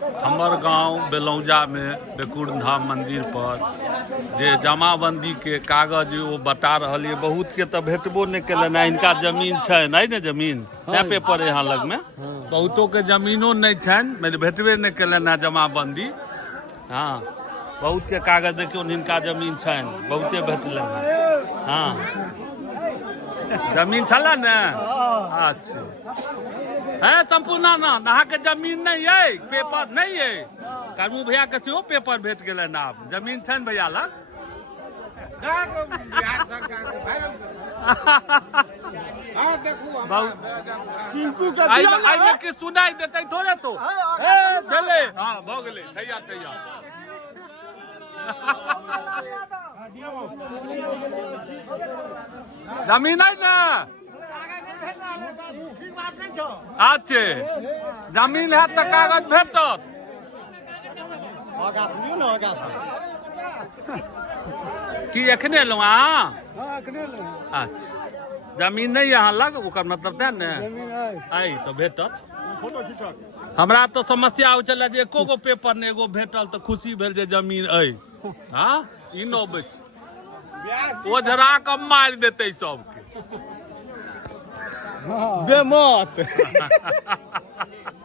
हमर गांव बेलौजा में बेकुड़ धाम मंदिर पर जे जमाबंदी के कागज वो बता रहल है, बहुत के तो भेटबो नहीं कलन है। इनका जमीन है नहीं ने जमीन क्या पेपर यहाँ लग में बहुतों के जमीनों नहीं छन, मेरे भेटबे नहीं कलन है जमाबंदी। हाँ बहुत के कागज देखियो इनका जमीन छन, बहुते भेटलन है। हाँ जमीन छल ने। अच्छा है संपूर्ण ना नहा के जमीन नहीं है, पेपर नहीं है। करमू भैया के सेहो पेपर भेट गए नाम, जमीन छन भैया लग। के सुनाई देते थोड़े तो चले। हाँ भ गए तैयार तैयार। जमीन है ना। अच्छे जमीन है तो कागज भेटत कि एखने लो। अच्छा जमीन नहीं यहाँ लग ओकर मतलब है ने आई तो भेटत। हमरा तो समस्या हो चल जे एको गो पेपर ने एगो भेटल तो खुशी भेल जे जमीन आई। हाँ ई न बच वो झरा के मार देते सबके बेमत।